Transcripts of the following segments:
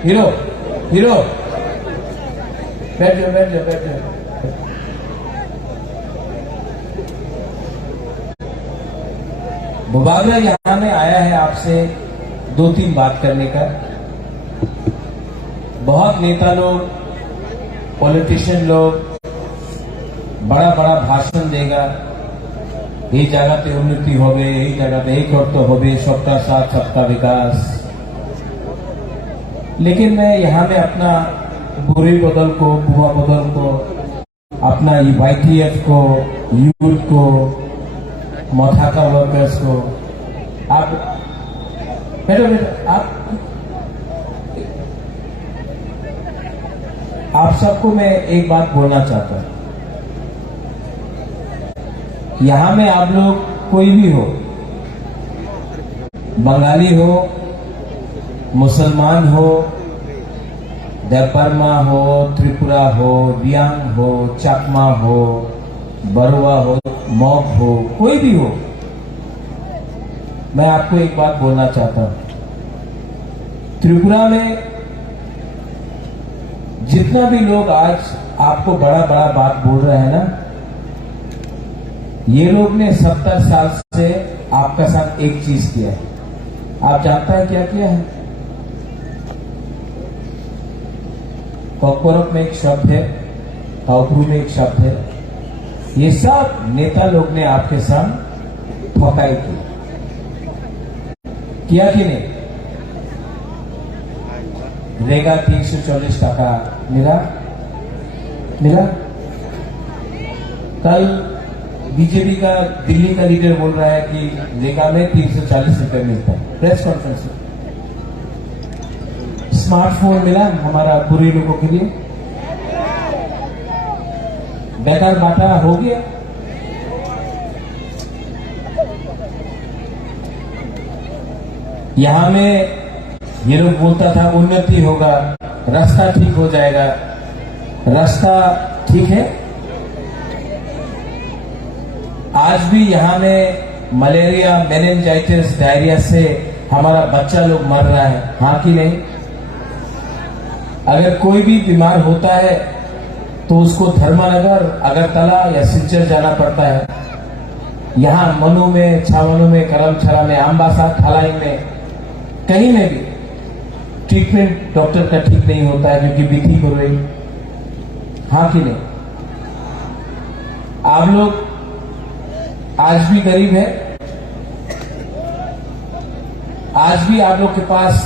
Hero hero बैठ जाओ बैठ जाओ बैठ जाओ। मुबागला यहाँ में आया है आपसे 2-3 बात करने का। बहुत नेता लोग, पॉलिटिशियन लोग बड़ा बड़ा भाषण देगा, यही जगह पे उन्नति हो गई, यही जगह पे एक और तो हो गई, सबका साथ सबका विकास। लेकिन मैं यहाँ में अपना बुरी बदल को, बुआ बदल को, अपना YTF को, यूथ को, मथाका वर्कर्स को, आप बैठो बैठो, आप सबको मैं एक बात बोलना चाहता हूं। यहां में आप लोग कोई भी हो, बंगाली हो, मुसलमान हो, देवबर्मा हो, त्रिपुरा हो, रियांग हो, चाकमा हो, बरुआ हो, मॉग हो, कोई भी हो, मैं आपको एक बात बोलना चाहता हूं। त्रिपुरा में जितना भी लोग आज आपको बड़ा बड़ा बात बोल रहे हैं ना, ये लोग ने 70 साल से आपका साथ एक चीज किया है। आप जानता है क्या किया है? कॉकपोरक में एक शब्द है, काउप्रू में एक शब्द है, ये सब नेता लोग ने आपके साथ ठकाई की, किया कि नहीं? रेगा 340 टका मिला। कल बीजेपी का दिल्ली का लीडर बोल रहा है कि रेगा में 340 रुपए मिलता है, प्रेस कॉन्फ्रेंस में। स्मार्टफोन मिला हमारा बुरी लोगों के लिए, बेकार बाटा हो गया। यहां में ये लोग बोलता था उन्नति होगा, रास्ता ठीक हो जाएगा। रास्ता ठीक है? आज भी यहां में मलेरिया, मेनिंजाइटिस, डायरिया से हमारा बच्चा लोग मर रहा है, हाँ कि नहीं? अगर कोई भी बीमार होता है तो उसको धर्मनगर, अगरतला या सिलचर जाना पड़ता है। यहां मनु में, छावनु में, करमछला में, आंबासा, थालाई में, कहीं में भी ट्रीटमेंट डॉक्टर का ठीक नहीं होता है क्योंकि बीती हो रही, हाँ कि नहीं? आप लोग आज भी गरीब है, आज भी आप लोग के पास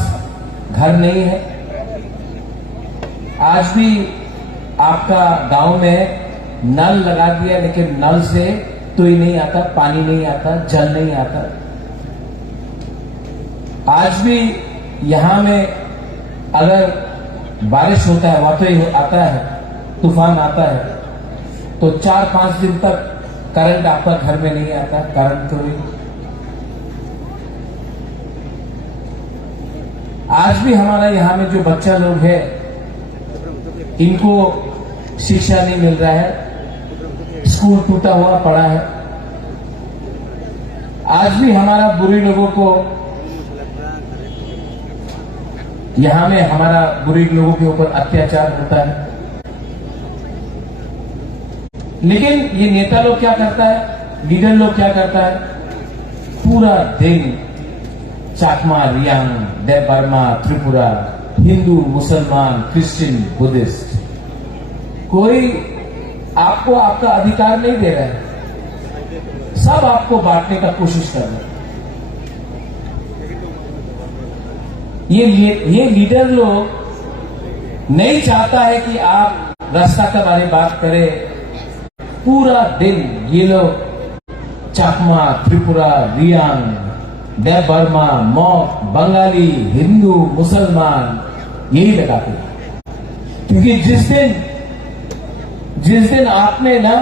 घर नहीं है, आज भी आपका गांव में नल लगा दिया लेकिन नल से तो ही नहीं आता, पानी नहीं आता, जल नहीं आता। आज भी यहां में अगर बारिश होता है, वहां तो ही आता है, तूफान आता है, तो 4-5 दिन तक करंट आपका घर में नहीं आता, करंट तो ही। आज भी हमारा यहां में जो बच्चा लोग है, इनको शिक्षा नहीं मिल रहा है, स्कूल टूटा हुआ पड़ा है। आज भी हमारा बुरे लोगों को, यहां में हमारा बुरे लोगों के ऊपर अत्याचार होता है। लेकिन ये नेता लोग क्या करता है, लीडर लोग क्या करता है, पूरा दिन चाकमा, रियांग, देवबर्मा, त्रिपुरा, हिंदू, मुसलमान, क्रिश्चियन, बुद्धिस्ट, कोई आपको आपका अधिकार नहीं दे रहा है, सब आपको बांटने का कोशिश कर रहे हैं। ये लीडर लोग नहीं चाहता है कि आप रास्ता के बारे में बात करें। पूरा दिन ये लोग चाकमा, त्रिपुरा, रियांग, देवबर्मा, मॉग, बंगाली, हिंदू, मुसलमान यही लगाते हैं। क्योंकि जिस दिन आपने ना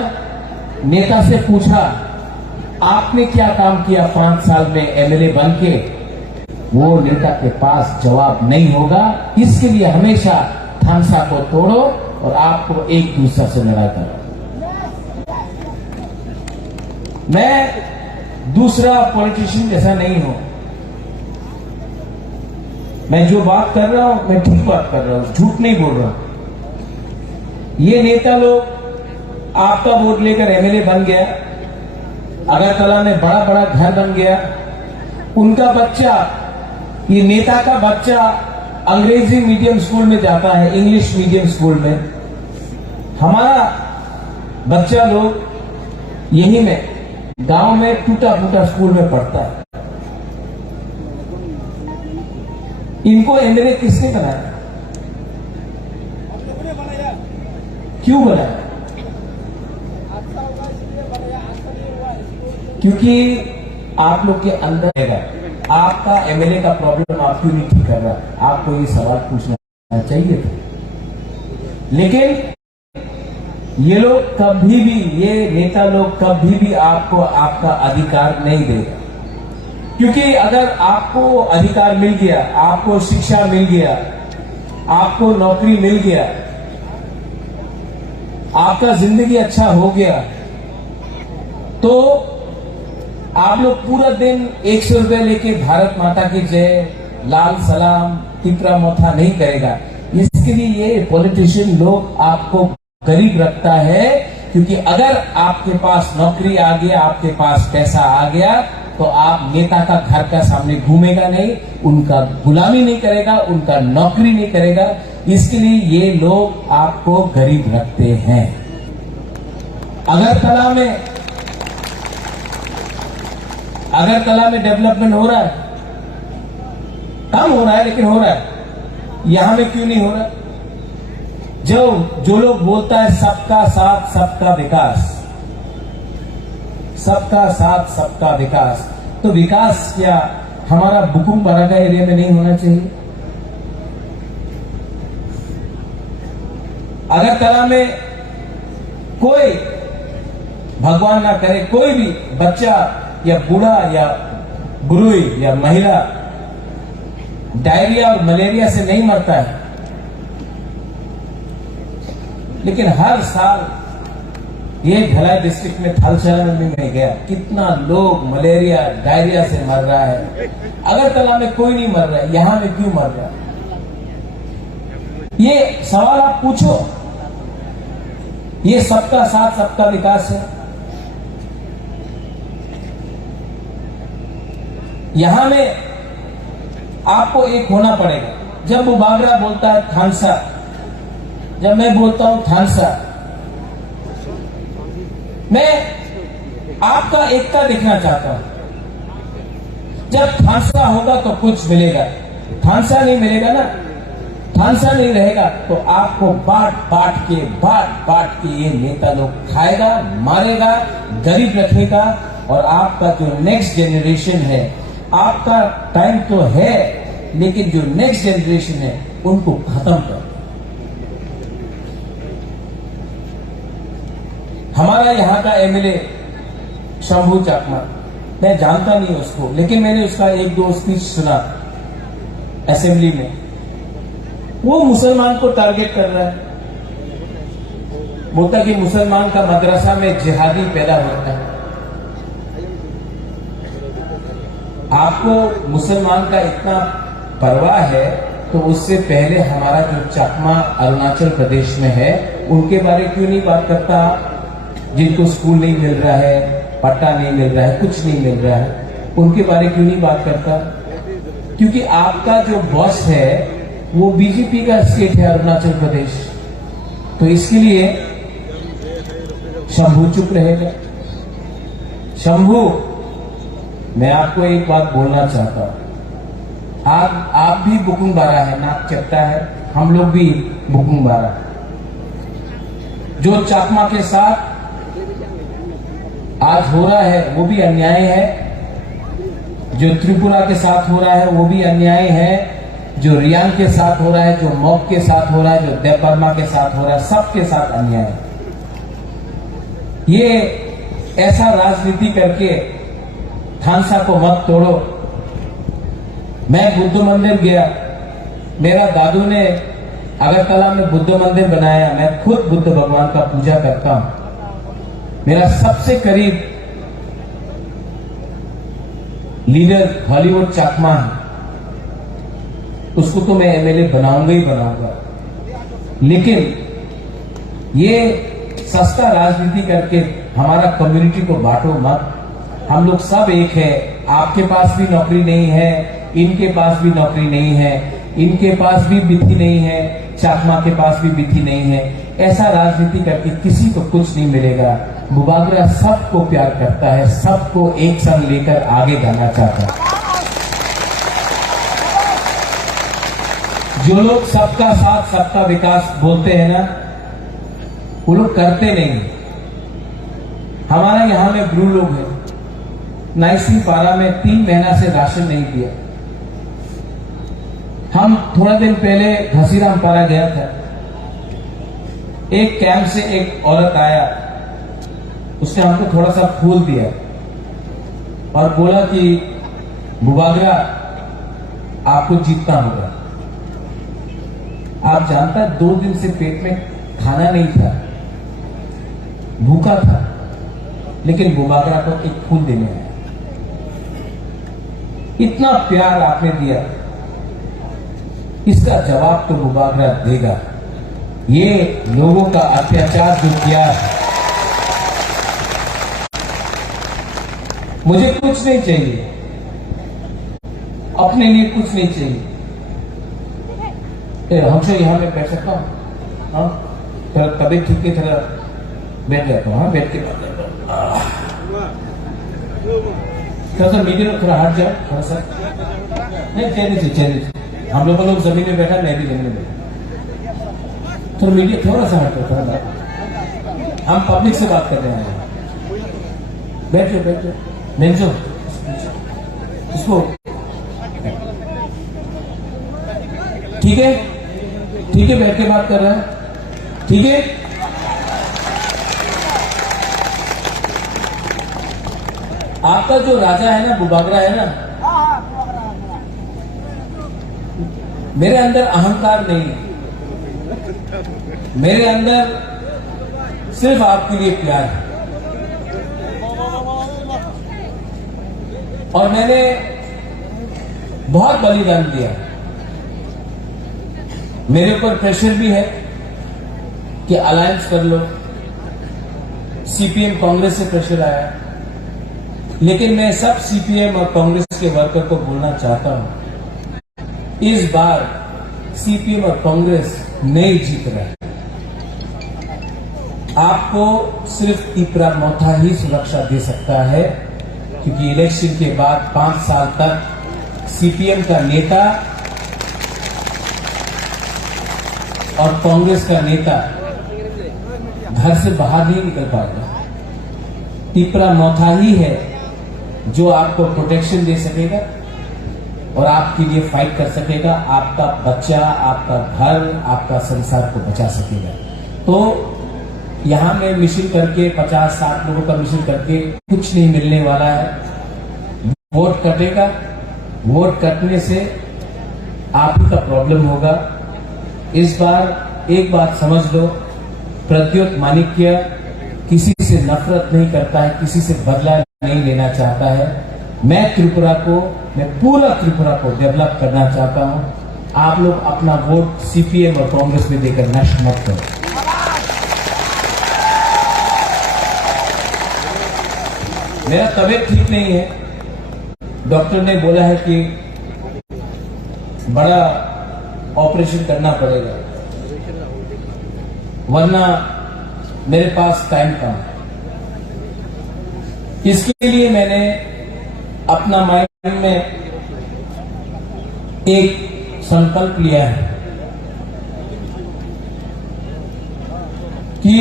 नेता से पूछा आपने क्या काम किया 5 साल में MLA बन के, वो नेता के पास जवाब नहीं होगा। इसके लिए हमेशा थानसा को तोड़ो और आपको एक दूसरे से लड़ाई करो। मैं दूसरा पॉलिटिशियन जैसा नहीं हूं। मैं जो बात कर रहा हूं मैं ठीक बात कर रहा हूं, झूठ नहीं बोल रहा हूं। ये नेता लोग आपका वोट लेकर एमएलए बन गया, अगरतला में बड़ा बड़ा घर बन गया, उनका बच्चा, ये नेता का बच्चा अंग्रेजी मीडियम स्कूल में जाता है, इंग्लिश मीडियम स्कूल में। हमारा बच्चा लोग यही में गांव में टूटा फूटा स्कूल में पढ़ता है। इनको एमएलए किसने बनाया? क्यों बनाया? क्योंकि आप लोग के अंदर है, आपका एमएलए का प्रॉब्लम आप क्यों नहीं ठीक कर रहा? आपको ये सवाल पूछना चाहिए था। लेकिन ये लोग कभी भी, ये नेता लोग कभी भी आपको आपका अधिकार नहीं देगा। क्योंकि अगर आपको अधिकार मिल गया, आपको शिक्षा मिल गया, आपको नौकरी मिल गया, आपका जिंदगी अच्छा हो गया, तो आप लोग पूरा दिन 100 रुपए लेके भारत माता की जय, लाल सलाम, तिपरा मोथा नहीं करेगा। इसके लिए ये पॉलिटिशियन लोग आपको गरीब रखता है। क्योंकि अगर आपके पास नौकरी आ गया, आपके पास पैसा आ गया, तो आप नेता का घर का सामने घूमेगा नहीं, उनका गुलामी नहीं करेगा, उनका नौकरी नहीं करेगा। इसके लिए ये लोग आपको गरीब रखते हैं। अगरतला में डेवलपमेंट हो रहा है, कम हो रहा है लेकिन हो रहा है। यहां में क्यों नहीं हो रहा? जो लोग बोलता है सबका साथ सबका विकास, सबका साथ सबका विकास, तो विकास क्या हमारा बुकुम बरागा एरिया में नहीं होना चाहिए? अगरतला में कोई, भगवान ना करे, कोई भी बच्चा या बूढ़ा या बुरुई या महिला डायरिया और मलेरिया से नहीं मरता है। लेकिन हर साल ये भिलाई डिस्ट्रिक्ट में थलसेना में गया, कितना लोग मलेरिया डायरिया से मर रहा है। अगरतला में कोई नहीं मर रहा है, यहां में क्यों मर रहा है? ये सवाल आप पूछो। ये सबका साथ सबका विकास है। यहां में आपको एक होना पड़ेगा। जब वो बागरा बोलता है थानसा, जब मैं बोलता हूं थानसा, मैं आपका एकता दिखना चाहता हूं। जब थानसा होगा तो कुछ मिलेगा, थानसा नहीं मिलेगा ना, थानसा नहीं रहेगा तो आपको बांट बांट के ये नेता लोग खाएगा, मारेगा, गरीब रखेगा। और आपका जो नेक्स्ट जनरेशन है, आपका टाइम तो है, लेकिन जो नेक्स्ट जनरेशन है उनको खत्म कर। हमारा यहां का एमएलए शंभू चाकमा, मैं जानता नहीं उसको, लेकिन मैंने उसका एक दो स्पीच सुना असेंबली में। वो मुसलमान को टारगेट कर रहा है, बोलता कि मुसलमान का मदरसा में जिहादी पैदा होता है। आपको मुसलमान का इतना परवाह है तो उससे पहले हमारा जो चकमा अरुणाचल प्रदेश में है उनके बारे क्यों नहीं बात करता? जिनको स्कूल नहीं मिल रहा है, पट्टा नहीं मिल रहा है, कुछ नहीं मिल रहा है, उनके बारे क्यों नहीं बात करता? क्योंकि आपका जो बॉस है वो बीजेपी का स्टेट है अरुणाचल प्रदेश, तो इसके लिए शंभू चुप रहेगा। शंभू, मैं आपको एक बात बोलना चाहता हूं। आप भी बुकुंग बारा है, नाक चपटा है, हम लोग भी बुकुंग बारा है। जो चाकमा के साथ आज हो रहा है वो भी अन्याय है, जो त्रिपुरा के साथ हो रहा है वो भी अन्याय है, जो रियांग के साथ हो रहा है, जो मॉक के साथ हो रहा है, जो देव वर्मा के साथ हो रहा है, सबके साथ अन्याय है। ये ऐसा राजनीति करके थानसा को मत तोड़ो। मैं बुद्ध मंदिर गया, मेरा दादू ने अगरतला में बुद्ध मंदिर बनाया, मैं खुद बुद्ध भगवान का पूजा करता हूं। मेरा सबसे करीब लीडर हॉलीवुड चाकमा है, उसको तो मैं एमएलए बनाऊंगा ही बनाऊंगा, लेकिन ये सस्ता राजनीति करके हमारा कम्युनिटी को बांटो मत। हम लोग सब एक है। आपके पास भी नौकरी नहीं है, इनके पास भी नौकरी नहीं है, इनके पास भी बिथी नहीं है, चाकमा के पास भी बिथी नहीं है। ऐसा राजनीति करके किसी को कुछ नहीं मिलेगा। बुबागरा सबको प्यार करता है, सबको एक संग लेकर आगे जाना चाहता है। जो लोग सबका साथ सबका विकास बोलते हैं ना, वो लोग करते नहीं। हमारा यहां में ब्रू लोग हैं, नाइसी पारा में 3 महीना से राशन नहीं दिया। हम थोड़ा दिन पहले घसीराम पारा गया था, एक कैंप से एक औरत आया, उसने हमको थोड़ा सा फूल दिया और बोला कि बुबागरा आपको जीतना होगा। आप जानता 2 दिन से पेट में खाना नहीं था, भूखा था, लेकिन बुबागरा को एक फूल देने आया। इतना प्यार आपने दिया, इसका जवाब तो बुबागरा देगा। ये लोगों का अत्याचार जो किया, मुझे कुछ नहीं चाहिए, अपने लिए कुछ नहीं चाहिए। हमसे यहां में बैठ सकता हूं? हाँ, थोड़ा तबीयत ठीक है, थोड़ा बैठ जाता हूँ। हाँ, बैठ के बात करता हूं। थोड़ा सा मीडियम थोड़ा हट जाओ, थोड़ा सा नहीं, चलिए हम लोग जमीन में बैठा, मैं भी जमीन में बैठा, थोड़ा मीडियम थोड़ा सा हटो, थोड़ा हम पब्लिक से बात कर रहे हैं। बैठ जाओ, नहीं जाओ इसको, ठीक है, बैठ के बात कर रहा है, ठीक है। आपका जो राजा है ना, बुबागरा है ना, मेरे अंदर अहंकार नहीं है, मेरे अंदर सिर्फ आपके लिए प्यार है। और मैंने बहुत बलिदान दिया। मेरे ऊपर प्रेशर भी है कि अलायंस कर लो, सीपीएम कांग्रेस से प्रेशर आया, लेकिन मैं सब सीपीएम और कांग्रेस के वर्कर को बोलना चाहता हूं, इस बार सीपीएम और कांग्रेस नहीं जीत रहा है। आपको सिर्फ तिपरा मोथा ही सुरक्षा दे सकता है, क्योंकि इलेक्शन के बाद 5 साल तक सीपीएम का नेता और कांग्रेस का नेता घर से बाहर नहीं निकल पाएगा। तिपरा मोथा ही है जो आपको प्रोटेक्शन दे सकेगा और आपके लिए फाइट कर सकेगा, आपका बच्चा, आपका घर, आपका संसार को बचा सकेगा। तो यहां में मिशन करके 50-60 लोगों का मिशन करके कुछ नहीं मिलने वाला है। वोट कटेगा, वोट कटने से आप ही का प्रॉब्लम होगा। इस बार एक बात समझ लो, प्रद्योत माणिक्य किसी से नफरत नहीं करता है, किसी से बदला नहीं लेना चाहता है। मैं पूरा त्रिपुरा को डेवलप करना चाहता हूं। आप लोग अपना वोट सीपीएम और कांग्रेस में देकर नष्ट मत करो। मेरा तबीयत ठीक नहीं है, डॉक्टर ने बोला है कि बड़ा ऑपरेशन करना पड़ेगा, वरना मेरे पास टाइम कम है। इसके लिए मैंने अपना माइंड में एक संकल्प लिया है कि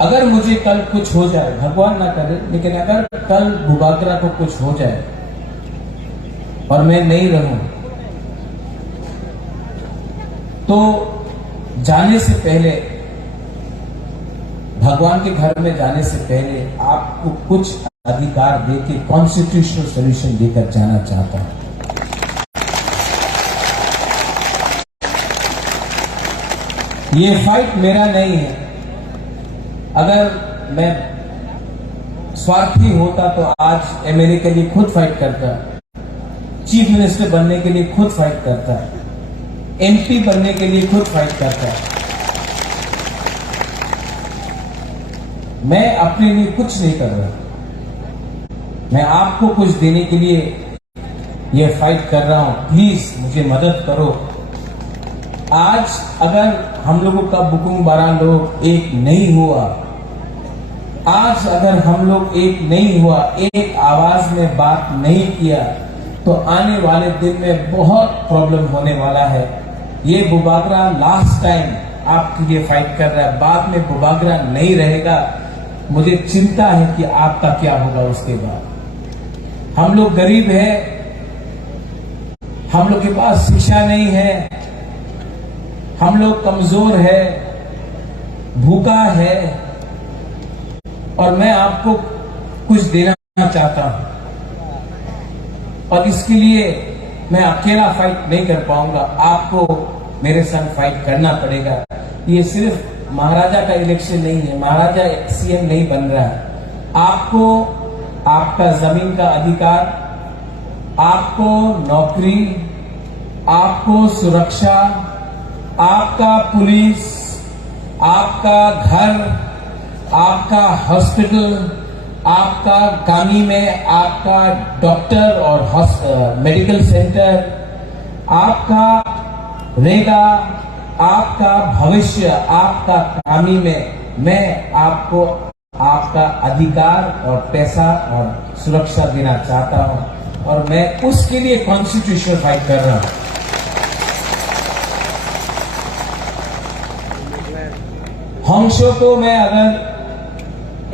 अगर मुझे कल कुछ हो जाए, भगवान ना करे, लेकिन अगर कल बुबागरा को कुछ हो जाए और मैं नहीं रहूं, तो जाने से पहले, भगवान के घर में जाने से पहले आपको कुछ अधिकार देके कॉन्स्टिट्यूशनल सोल्यूशन देकर जाना चाहता हूं। ये फाइट मेरा नहीं है। अगर मैं स्वार्थी होता तो आज एमएलए के लिए खुद फाइट करता, चीफ मिनिस्टर बनने के लिए खुद फाइट करता है, एमपी बनने के लिए खुद फाइट करता है। मैं अपने लिए कुछ नहीं कर रहा, मैं आपको कुछ देने के लिए ये फाइट कर रहा हूं। प्लीज मुझे मदद करो। आज अगर हम लोगों का बुकुंग बारा लोग एक नहीं हुआ, आज अगर हम लोग एक नहीं हुआ, एक आवाज में बात नहीं किया, तो आने वाले दिन में बहुत प्रॉब्लम होने वाला है। ये बुबागरा लास्ट टाइम आपके लिए फाइट कर रहा है, बाद में बुबागरा नहीं रहेगा। मुझे चिंता है कि आपका क्या होगा उसके बाद। हम लोग गरीब हैं, हम लोग के पास शिक्षा नहीं है, हम लोग कमजोर है, भूखा है, और मैं आपको कुछ देना चाहता हूं। और इसके लिए मैं अकेला फाइट नहीं कर पाऊंगा, आपको मेरे संग फाइट करना पड़ेगा। ये सिर्फ महाराजा का इलेक्शन नहीं है, महाराजा सीएम नहीं बन रहा है। आपको आपका जमीन का अधिकार, आपको नौकरी, आपको सुरक्षा, आपका पुलिस, आपका घर, आपका हॉस्पिटल, आपका गामी में आपका डॉक्टर और मेडिकल सेंटर, आपका रहेगा, आपका भविष्य, आपका गामी में मैं आपको आपका अधिकार और पैसा और सुरक्षा देना चाहता हूं, और मैं उसके लिए कॉन्स्टिट्यूशनल फाइट कर रहा हूं। हंसो को मैं अगर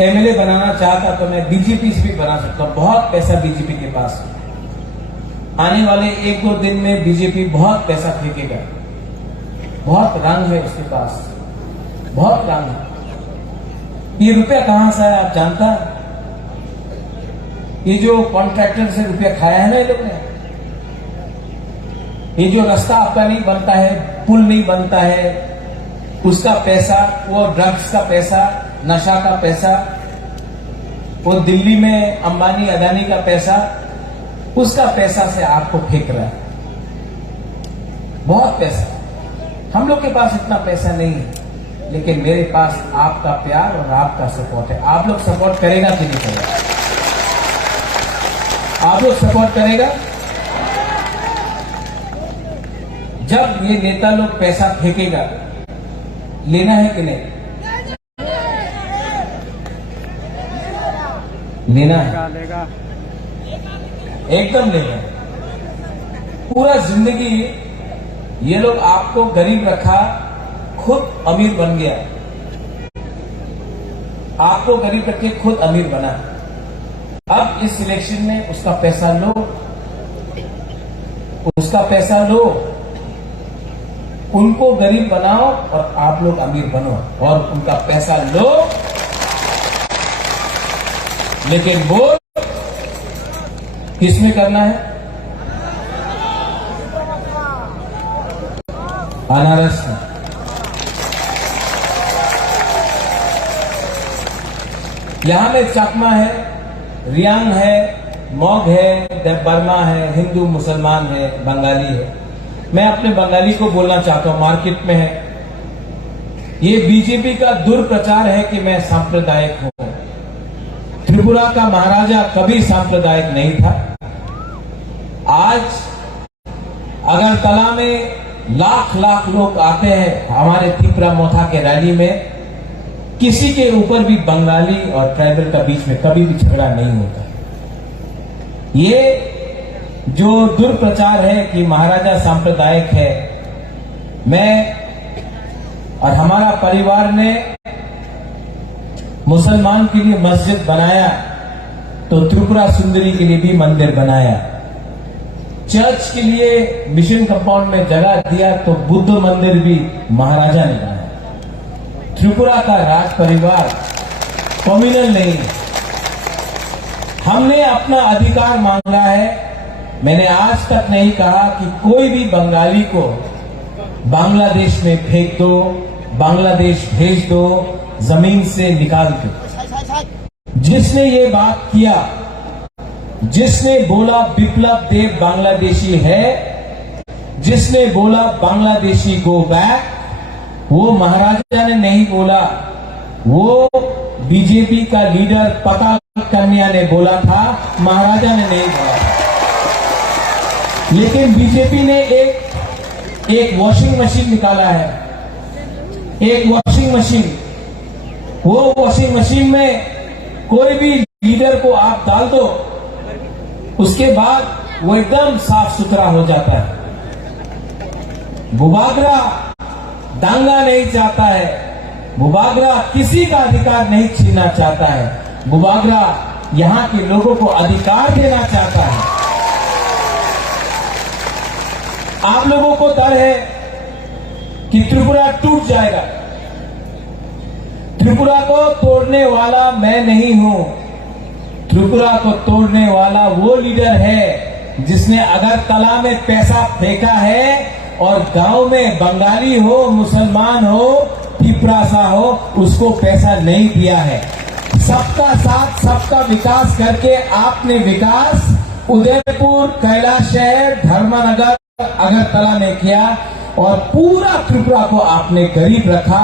एमएलए बनाना चाहता तो मैं बीजेपी से भी बना सकता हूं। बहुत पैसा बीजेपी के पास है। आने वाले 1-2 दिन में बीजेपी बहुत पैसा फेंकेगा। बहुत रंग है उसके पास, बहुत रंग है। ये रुपया कहां से आया आप जानता? ये जो कॉन्ट्रैक्टर से रुपया खाया है ना ये लोग ने, ये जो रास्ता आपका नहीं बनता है, पुल नहीं बनता है, उसका पैसा, वो ड्रग्स का पैसा, नशा का पैसा, वो दिल्ली में अंबानी अदानी का पैसा, उसका पैसा से आपको फेंक रहा है। बहुत पैसा। हम लोग के पास इतना पैसा नहीं है, लेकिन मेरे पास आपका प्यार और आपका सपोर्ट है। आप लोग सपोर्ट करेगा कि नहीं करेगा? आप लोग सपोर्ट करेगा? जब ये नेता लोग पैसा फेंकेगा, लेना है कि नहीं? लेना है, एकदम लेना है। पूरा जिंदगी ये लोग आपको गरीब रखा, खुद अमीर बन गया। आपको गरीब रखे, खुद अमीर बना। अब इस इलेक्शन में उसका पैसा लो, उसका पैसा लो, उनको गरीब बनाओ और आप लोग अमीर बनो, और उनका पैसा लो, लेकिन वोट किसमें करना है? अनारस में। यहां में चकमा है, रियांग है, मॉग है, देवबर्मा है, हिंदू मुसलमान है, बंगाली है। मैं अपने बंगाली को बोलना चाहता हूं, मार्केट में है। ये बीजेपी का दुर्प्रचार है कि मैं सांप्रदायिक हूं। त्रिपुरा का महाराजा कभी सांप्रदायिक नहीं था। आज अगरतला में लाख लाख लोग आते हैं हमारे त्रिपुरा मोथा के रैली में, किसी के ऊपर भी बंगाली और ट्राइबल का बीच में कभी भी झगड़ा नहीं होता। ये जो दुर्प्रचार है कि महाराजा सांप्रदायिक है, मैं और हमारा परिवार ने मुसलमान के लिए मस्जिद बनाया तो त्रिपुरा सुंदरी के लिए भी मंदिर बनाया। चर्च के लिए मिशन कंपाउंड में जगह दिया तो बुद्ध मंदिर भी महाराजा ने बनाया। त्रिपुरा का राज परिवार कम्युनल नहीं है। हमने अपना अधिकार मांगा है। मैंने आज तक नहीं कहा कि कोई भी बंगाली को बांग्लादेश में फेंक दो, बांग्लादेश भेज दो, जमीन से निकाल दो। जिसने ये बात किया जिसने बोला विप्लव देव बांग्लादेशी है, जिसने बोला बांग्लादेशी गो बैक, वो महाराजा ने नहीं बोला, वो बीजेपी का लीडर पता कन्या ने बोला था, महाराजा ने नहीं बोला। लेकिन बीजेपी ने एक वॉशिंग मशीन निकाला है, एक वॉशिंग मशीन। वो वॉशिंग मशीन में कोई भी लीडर को आप डाल दो, उसके बाद वो एकदम साफ सुथरा हो जाता है। बुबागरा दांगा नहीं चाहता है, बुबागरा किसी का अधिकार नहीं छीनना चाहता है, बुबागरा यहां के लोगों को अधिकार देना चाहता है। आप लोगों को डर है कि त्रिपुरा टूट जाएगा। त्रिपुरा को तोड़ने वाला मैं नहीं हूं। त्रिपुरा को तोड़ने वाला वो लीडर है जिसने अगरतला में पैसा फेंका है और गांव में बंगाली हो, मुसलमान हो, पिपरासा हो, उसको पैसा नहीं दिया है। सबका साथ सबका विकास करके आपने विकास उदयपुर, कैलाश शहर, धर्मनगर, अगरतला में किया और पूरा त्रिपुरा को आपने गरीब रखा।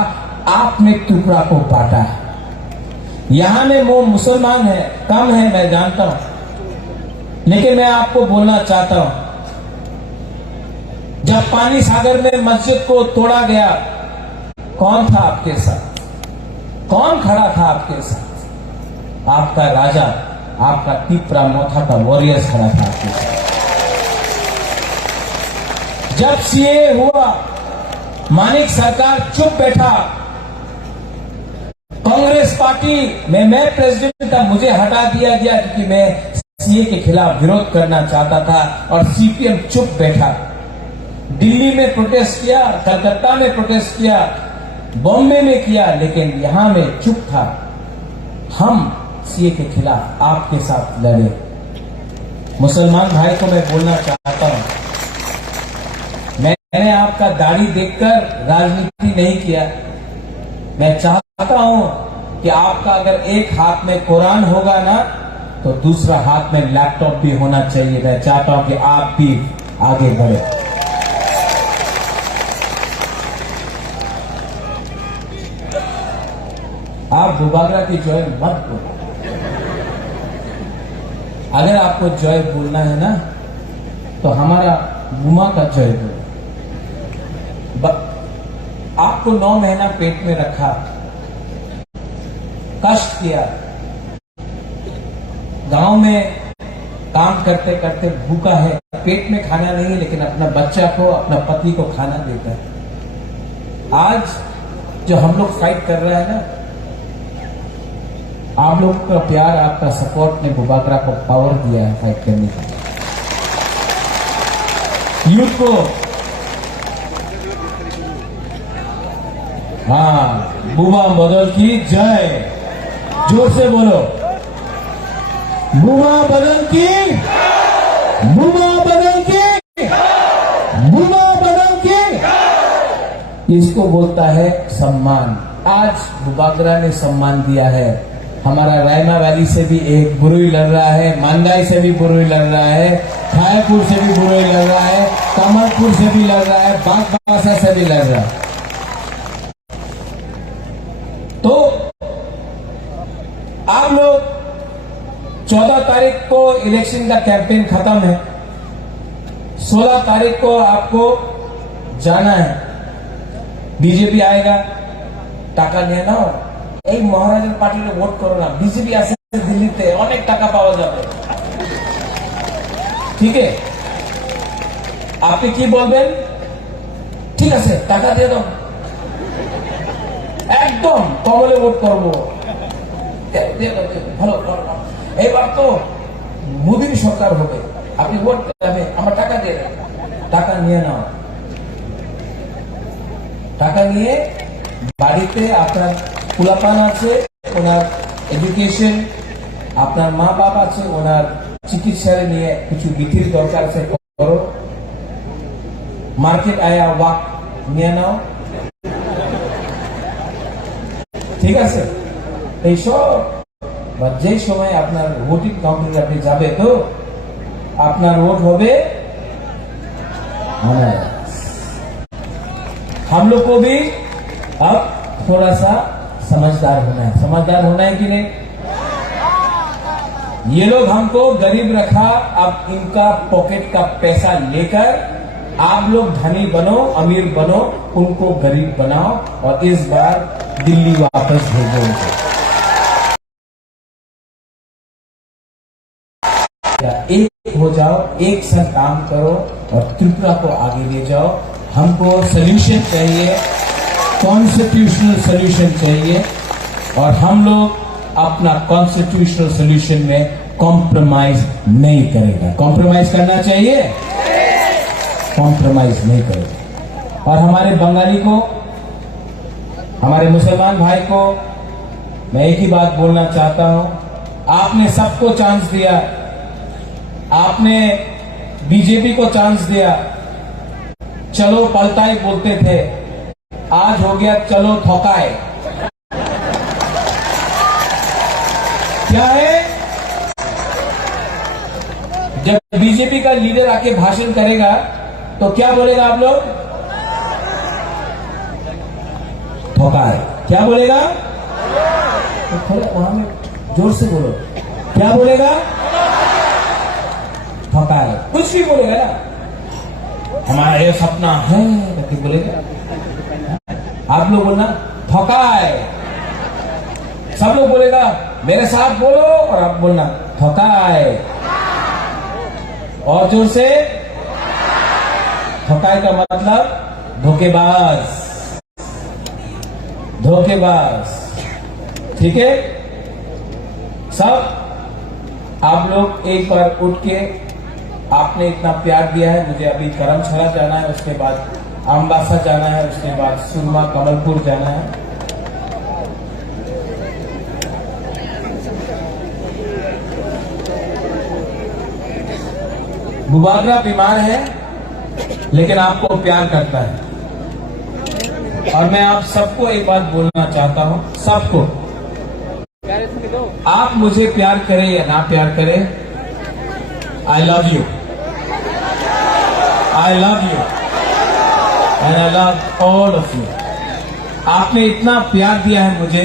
आपने त्रिपुरा को बांटा है। यहां में वो मुसलमान है, कम है, मैं जानता हूं, लेकिन मैं आपको बोलना चाहता हूं, जब पानी सागर में मस्जिद को तोड़ा गया, कौन था आपके साथ? कौन खड़ा था आपके साथ? आपका राजा, आपका तिपरा मोथा का वॉरियर्स खड़ा था आपके साथ। जब सीए हुआ, मानिक सरकार चुप बैठा। कांग्रेस पार्टी में मैं प्रेसिडेंट था, मुझे हटा दिया गया क्योंकि मैं सीए के खिलाफ विरोध करना चाहता था और सीपीएम चुप बैठा। दिल्ली में प्रोटेस्ट किया, कलकत्ता में प्रोटेस्ट किया, बॉम्बे में किया, लेकिन यहां में चुप था। हम सीए के खिलाफ आपके साथ लड़े। मुसलमान भाई को मैं बोलना चाहता हूं, मैंने आपका दाढ़ी देखकर राजनीति नहीं किया। मैं चाहता हूं कि आपका अगर एक हाथ में कुरान होगा ना, तो दूसरा हाथ में लैपटॉप भी होना चाहिए। मैं चाहता हूं कि आप भी आगे बढ़े। आप बुबागरा की जॉय मत बोलो। अगर आपको जॉय बोलना है ना, तो हमारा बुमा का जॉय बोलो। आपको 9 महीना पेट में रखा, कष्ट किया, गांव में काम करते करते भूखा है, पेट में खाना नहीं, लेकिन अपना बच्चा को, अपना पति को खाना देता है। आज जो हम लोग फाइट कर रहे हैं ना, आप लोग का प्यार, आपका सपोर्ट ने बुबागरा को पावर दिया है फाइट करने के लिए। यूथ को, हाँ, बुमा बदल की जय, जोर से बोलो, बुमा बदल की, बुमा बदल की, बुमा बदल की। इसको बोलता है सम्मान। आज बुबागरा ने सम्मान दिया है। हमारा रायमा वैली से भी एक बुरुई लड़ रहा है, मांदाई से भी बुरुई लड़ रहा है, खायपुर से भी बुरुई लड़ रहा है, कमलपुर से भी लड़ रहा है, बागबासा से भी लड़ रहा है। तो आप लोग 14 तारीख को इलेक्शन का कैंपेन खत्म है, 16 तारीख को आपको जाना है। बीजेपी आएगा, টাকা নিয়ে নাও, এই মহারাজের পার্টিতে ভোট করো না, বিজেপি আছে দিল্লিতে, অনেক টাকা পাওয়া যাবে। ঠিক আছে, আপনি কি বলবেন? ঠিক আছে, টাকা দিয়ে দাও, একদম কমলে ভোট করবো, ভালো। এবার তো মোদীর সরকার হবে, আপনি ভোট দেবে, আমার টাকা দিয়ে দেন। টাকা নিয়ে নাও, টাকা নিয়ে বাড়িতে আপনার পোলাপান আছে, ওনার এডুকেশন, আপনার মা বাবা আছে, ওনার চিকিৎসার নিয়ে কিছু বিধির দরকার আছে, করো। মার্কেট আয়া ওয়াক নিয়ে নাও, ঠিক আছে? এইসব বা যেই সময় আপনার ভোটিং কাউন্টারে আপনি যাবে তো আপনার ভোট হবে हम लोग को भी अब थोड़ा सा समझदार होना है कि नहीं। ये लोग हमको गरीब रखा, अब इनका पॉकेट का पैसा लेकर आप लोग धनी बनो, अमीर बनो, उनको गरीब बनाओ और इस बार दिल्ली वापस भेजो उनको। एक हो जाओ, एक साथ काम करो और त्रिपुरा को आगे ले जाओ। हमको सॉल्यूशन चाहिए, कॉन्स्टिट्यूशनल सॉल्यूशन चाहिए और हम लोग अपना कॉन्स्टिट्यूशनल सॉल्यूशन में कॉम्प्रोमाइज नहीं करेगा। कॉम्प्रोमाइज करना चाहिए, कॉम्प्रोमाइज नहीं करेगा। और हमारे बंगाली को, हमारे मुसलमान भाई को मैं एक ही बात बोलना चाहता हूं, आपने सबको चांस दिया, आपने बीजेपी को चांस दिया, चलो पलटाई बोलते थे, आज हो गया चलो ठोकाए। क्या है? जब बीजेपी का लीडर आके भाषण करेगा तो क्या बोलेगा आप लोग? ठोकाए। क्या बोलेगा? तो थोड़ा वहां में जोर से बोलो, क्या बोलेगा? ठोकाए। कुछ भी बोलेगा ना, हमारा ये सपना है करके बोलेगा। आप लोग बोलना ठोकाए, सब लोग बोलेगा, मेरे साथ बोलो और आप बोलना ठोकाए और जोर से। ठोकाए का मतलब धोखेबाज, धोखेबाज। ठीक है, सब आप लोग एक बार उठ के, आपने इतना प्यार दिया है, मुझे अभी करमछला जाना है, उसके बाद अम्बासा जाना है, उसके बाद सुरमा कमलपुर जाना है। बुबागरा बीमार है लेकिन आपको प्यार करता है और मैं आप सबको एक बात बोलना चाहता हूं, सबको, आप मुझे प्यार करें या ना प्यार करें, I love you, I love you and I love all of you. आपने इतना प्यार दिया है मुझे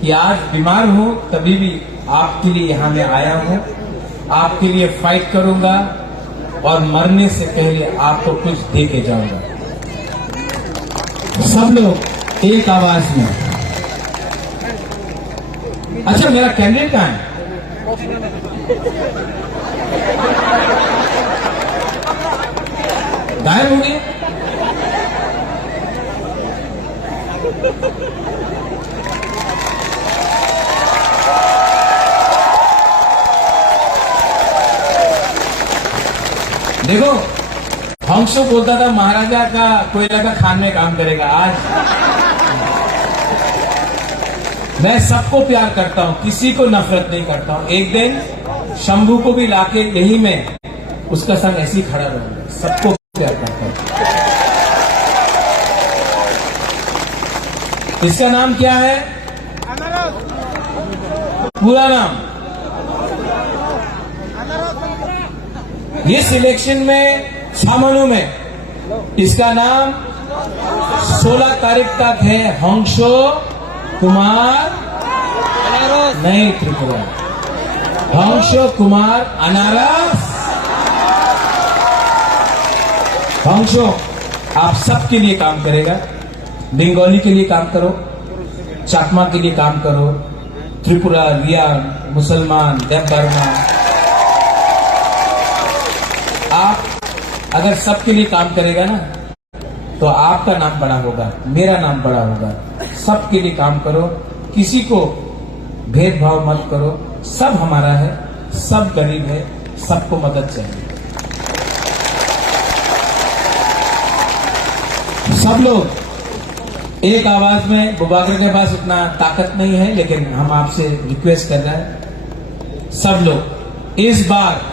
कि आज बीमार हूं तभी भी आपके लिए यहां मैं आया हूं, आपके लिए फाइट करूंगा और मरने से पहले आपको कुछ दे के जाऊंगा। सब लोग एक आवाज में। अच्छा, मेरा कैंडिडेट कहां है? गायब हो गए? देखो, हंसो बोलता था महाराजा का कोयला का खान में काम करेगा। आज मैं सबको प्यार करता हूं, किसी को नफरत नहीं करता हूं। एक दिन शंभू को भी लाके यही मैं उसका संग ऐसे ही खड़ा रहूंगा, सबको प्यार करता हूं। इसका नाम क्या है? पूरा नाम? इस इलेक्शन में छामनू में इसका नाम 16 तारीख तक है हंसो कुमार, नहीं त्रिपुरा, हंसो कुमार अनारस। हंसो आप सबके लिए काम करेगा, बंगाली के लिए काम करो, चाकमा के लिए काम करो, त्रिपुरा, रियान, मुसलमान, देव बर्मा, आप अगर सबके लिए काम करेगा ना तो आपका नाम बड़ा होगा, मेरा नाम बड़ा होगा। सबके लिए काम करो, किसी को भेदभाव मत करो, सब हमारा है, सब गरीब है, सबको मदद चाहिए। सब लोग एक आवाज में, बुबाकर के पास उतना ताकत नहीं है लेकिन हम आपसे रिक्वेस्ट कर रहे हैं, सब लोग इस बार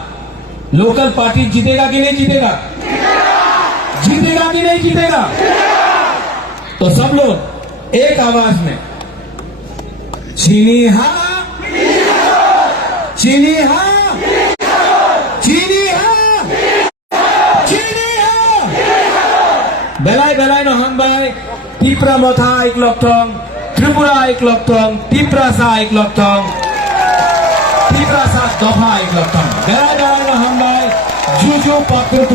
लोकल पार्टी जीतेगा कि नहीं जीतेगा? जीतेगा कि नहीं जीतेगा? तो सब लोग एक आवाज में, चीनी हाँ চিনি হা চিনি হা চিনি হা বেলাই বেলাই নহন বাই ত্রিপুরা মথা একলগ থং ত্রিপুরা একলগ থং ত্রিপুরা সা একলগ থং ত্রিপুরা সা দফা একলগ থং বেলাই বেলাই নহন বাই জুজু পাত্র